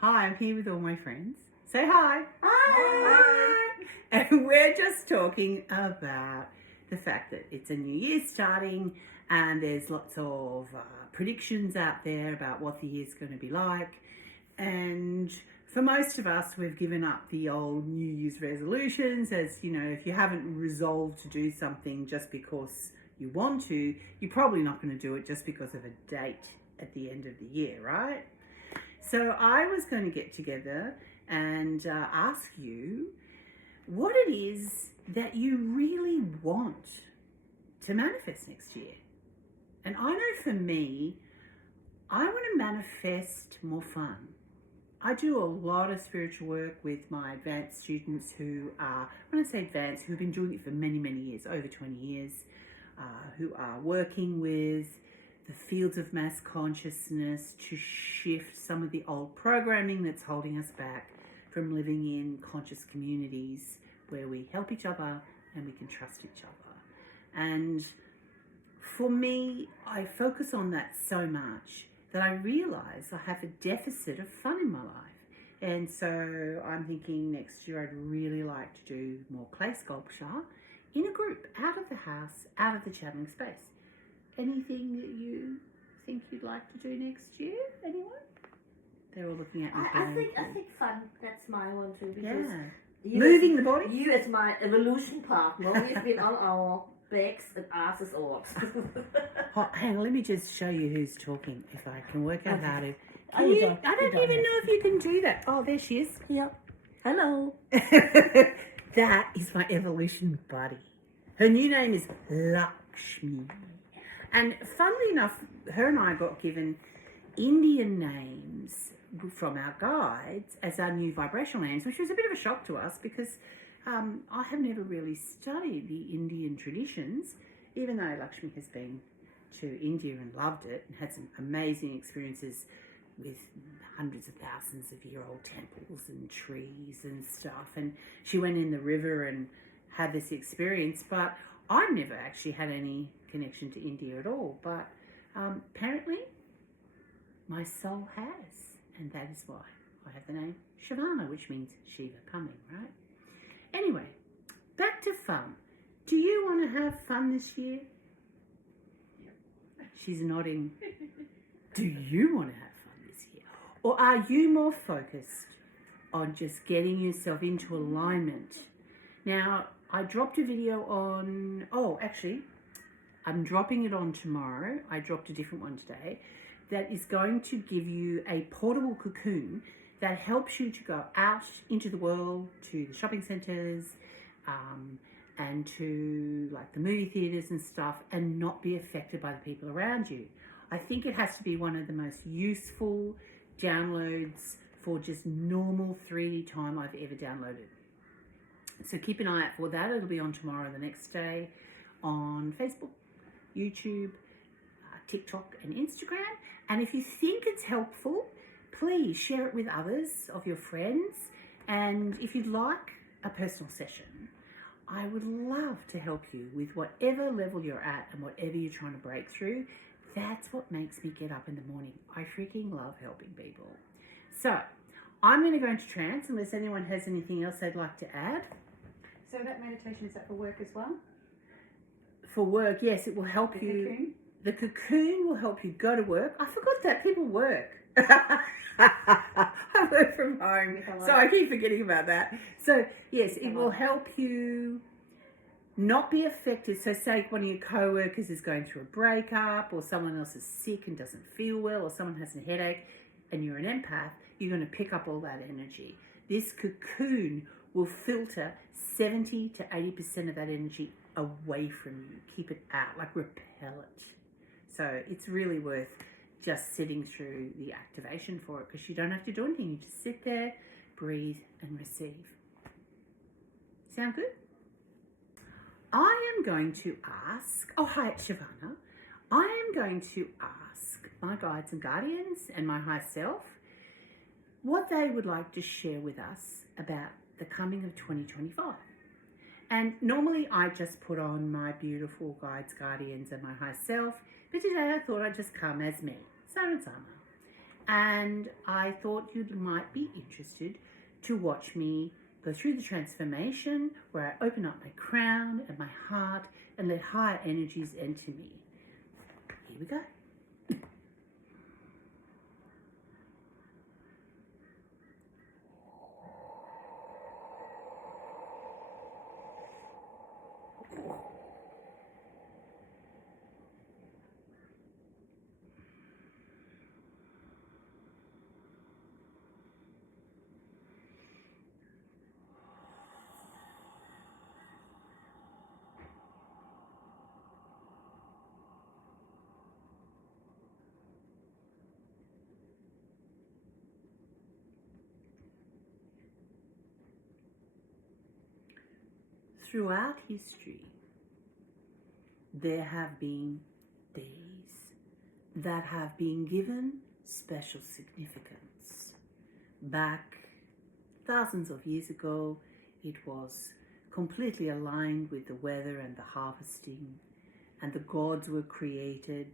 Hi, I'm here with all my friends. Say hi. Hi. And we're just talking about the fact that it's a new year starting and there's lots of predictions out there about what the year's going to be like. And for most of us, we've given up the old New Year's resolutions, as you know, if you haven't resolved to do something just because you want to, you're probably not going to do it just because of a date at the end of the year, right? So I was going to get together and ask you what it is that you really want to manifest next year. And I know for me, I want to manifest more fun. I do a lot of spiritual work with my advanced students who are, when I say advanced, who've been doing it for many, many years, over 20 years, who are working with the fields of mass consciousness to shift some of the old programming that's holding us back from living in conscious communities where we help each other and we can trust each other. And for me, I focus on that so much that I realize I have a deficit of fun in my life. And so I'm thinking next year I'd really like to do more clay sculpture in a group, out of the house, out of the channeling space. Anything that you think you'd like to do next year? Anyone? They're all looking at me. I think fun. That's my one too. Because moving the body. You as my evolution partner, we've been on our backs and asses all. Hang on, let me just show you who's talking. If I can work out how to. I don't even know if you can do that. Oh, there she is. Yep. Hello. That is my evolution buddy. Her new name is Lakshmi. And funnily enough, her and I got given Indian names from our guides as our new vibrational names, which was a bit of a shock to us because I have never really studied the Indian traditions, even though Lakshmi has been to India and loved it and had some amazing experiences with hundreds of thousands of year old temples and trees and stuff. And she went in the river and had this experience, but I've never actually had any connection to India at all, but apparently my soul has, and that is why I have the name Shivana, which means Shiva coming, right? Anyway, back to fun. Do you want to have fun this year? She's nodding. Do you want to have fun this year? Or are you more focused on just getting yourself into alignment? Now, I dropped a video on, I'm dropping it on tomorrow. I dropped a different one today that is going to give you a portable cocoon that helps you to go out into the world, to the shopping centres, and to like the movie theatres and stuff, and not be affected by the people around you. I think it has to be one of the most useful downloads for just normal 3D time I've ever downloaded. So keep an eye out for that. It'll be on tomorrow, the next day, on Facebook, YouTube, TikTok and Instagram. And if you think it's helpful, please share it with others of your friends. And if you'd like a personal session, I would love to help you with whatever level you're at and whatever you're trying to break through. That's what makes me get up in the morning. I freaking love helping people. So I'm going to go into trance unless anyone has anything else they'd like to add. So that meditation, is that for work as well? For work, yes, it will help you. Cocoon? The cocoon will help you go to work. I forgot that people work. I work from home, so I keep forgetting about that. So yes, it will help you not be affected. So say one of your co-workers is going through a breakup, or someone else is sick and doesn't feel well, or someone has a headache and you're an empath, you're going to pick up all that energy. This cocoon will filter 70 to 80% of that energy away from you. Keep it out, like repel it. So it's really worth just sitting through the activation for it, because you don't have to do anything. You just sit there, breathe and receive. Sound good? I am going to ask, hi, it's Shivana. I am going to ask my guides and guardians and my high self what they would like to share with us about the coming of 2025. And normally I just put on my beautiful guides, guardians and my high self, but today I thought I'd just come as me, Sarah. and I thought you might be interested to watch me go through the transformation where I open up my crown and my heart and let higher energies enter me. Here we go. Throughout history, there have been days that have been given special significance. Back thousands of years ago, it was completely aligned with the weather and the harvesting, and the gods were created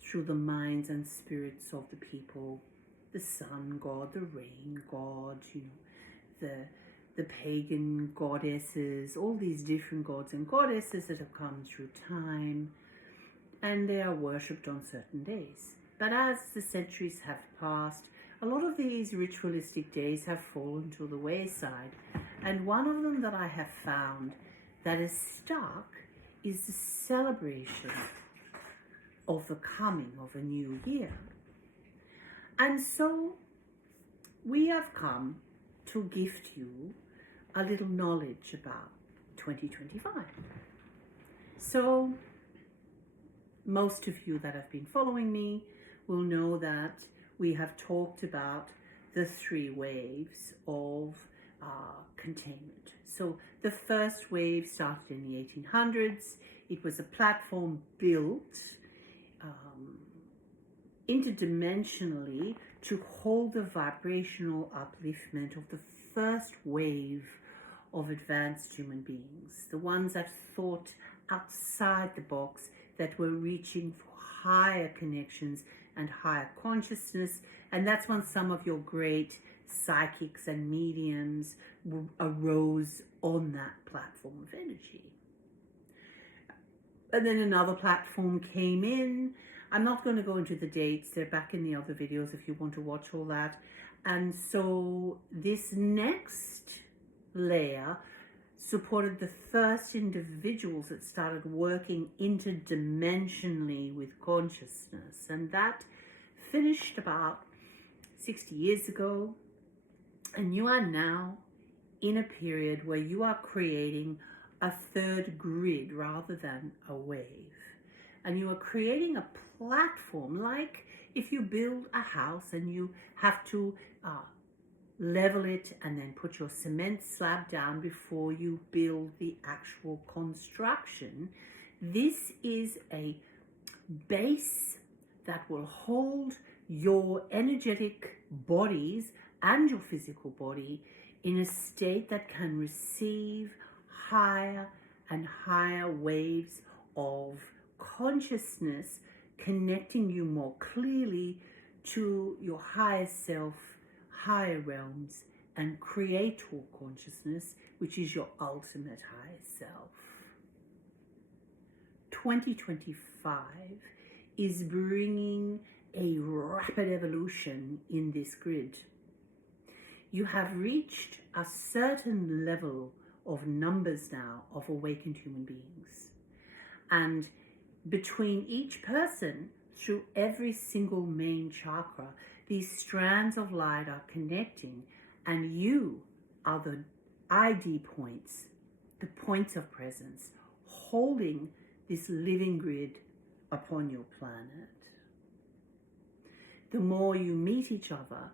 through the minds and spirits of the people. The sun god, the rain god, the pagan goddesses, all these different gods and goddesses that have come through time, and they are worshipped on certain days. But as the centuries have passed, a lot of these ritualistic days have fallen to the wayside, and one of them that I have found that is stuck is the celebration of the coming of a new year. And so we have come to gift you a little knowledge about 2025. So most of you that have been following me will know that we have talked about the 3 waves of containment. So the first wave started in the 1800s. It was a platform built interdimensionally to hold the vibrational upliftment of the first wave of advanced human beings, the ones that thought outside the box, that were reaching for higher connections and higher consciousness. And that's when some of your great psychics and mediums arose on that platform of energy. And then another platform came in. I'm not going to go into the dates. They're back in the other videos if you want to watch all that. And so this next layer supported the first individuals that started working interdimensionally with consciousness. And that finished about 60 years ago. And you are now in a period where you are creating a 3rd grid rather than a wave. And you are creating a platform, like if you build a house and you have to level it and then put your cement slab down before you build the actual construction. This is a base that will hold your energetic bodies and your physical body in a state that can receive higher and higher waves of consciousness, connecting you more clearly to your higher self, higher realms, and creator consciousness, which is your ultimate higher self. 2025 is bringing a rapid evolution in this grid. You have reached a certain level of numbers now of awakened human beings. And between each person, through every single main chakra, these strands of light are connecting, and you are the ID points, the points of presence, holding this living grid upon your planet. The more you meet each other,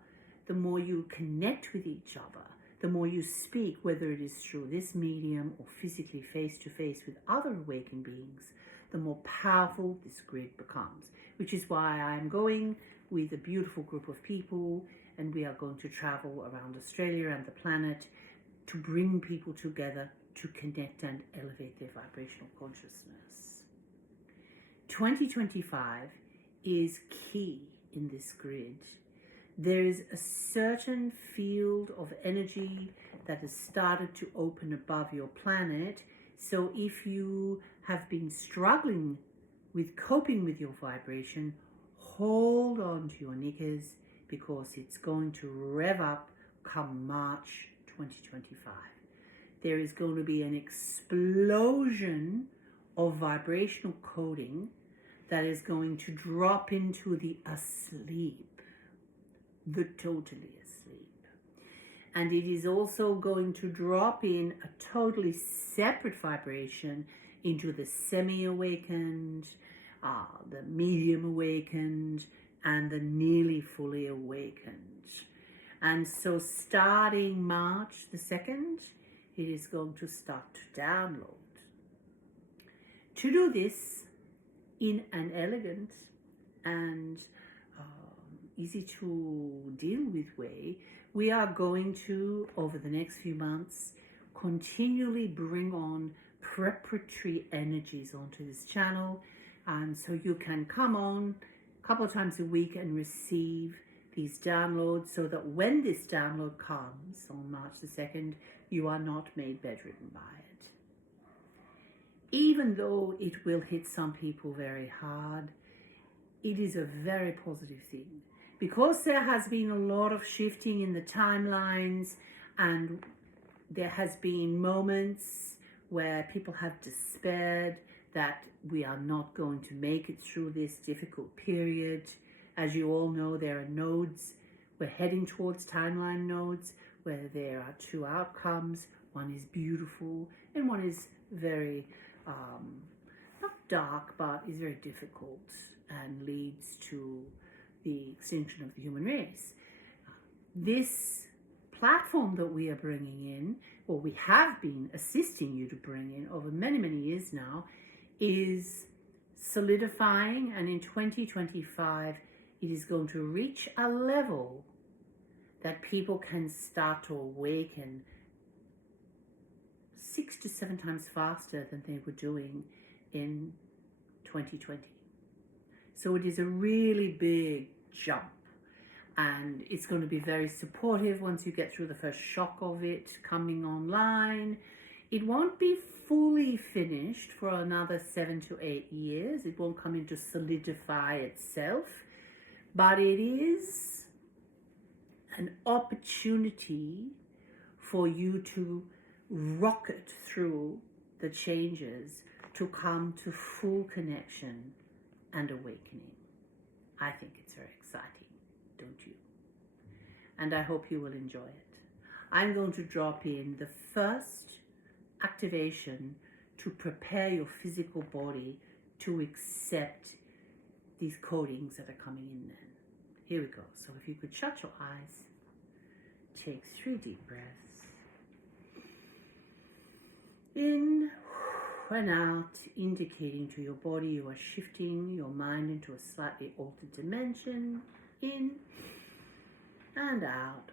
the more you connect with each other, the more you speak, whether it is through this medium or physically face-to-face with other awakened beings, the more powerful this grid becomes, which is why I'm going with a beautiful group of people, and we are going to travel around Australia and the planet to bring people together to connect and elevate their vibrational consciousness. 2025 is key in this grid there is a certain field of energy that has started to open above your planet. So if you have been struggling with coping with your vibration, hold on to your knickers, because it's going to rev up come March 2025. There is going to be an explosion of vibrational coding that is going to drop into the asleep, the totally asleep. And it is also going to drop in a totally separate vibration into the semi-awakened, the medium awakened, and the nearly fully awakened. And so starting March the 2nd, it is going to start to download. To do this in an elegant and easy to deal with way, we are going to, over the next few months, continually bring on preparatory energies onto this channel. And so you can come on a couple of times a week and receive these downloads, so that when this download comes on March the 2nd, you are not made bedridden by it. Even though it will hit some people very hard, it is a very positive thing, because there has been a lot of shifting in the timelines, and there has been moments where people have despaired that we are not going to make it through this difficult period. As you all know, there are nodes. We're heading towards timeline nodes where there are two outcomes. One is beautiful and one is very, not dark, but is very difficult and leads to the extinction of the human race. This platform that we are bringing in, or we have been assisting you to bring in over many, many years now, is solidifying, and in 2025 it is going to reach a level that people can start to awaken 6 to 7 times faster than they were doing in 2020. So it is a really big jump, and it's going to be very supportive once you get through the first shock of it coming online. It won't be fully finished for another 7 to 8 years. It won't come in to solidify itself, but it is an opportunity for you to rocket through the changes to come to full connection and awakening. I think it's very exciting, don't you? And I hope you will enjoy it. I'm going to drop in the first activation to prepare your physical body to accept these codings that are coming in then. Here we go. So if you could shut your eyes, take 3 deep breaths. In and out, indicating to your body you are shifting your mind into a slightly altered dimension. In and out.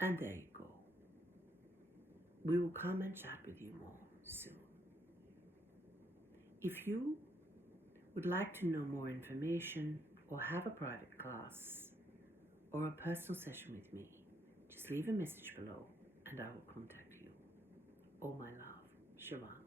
And there you go. We will come and chat with you more soon. If you would like to know more information or have a private class or a personal session with me, just leave a message below and I will contact you. All my love, Shivana.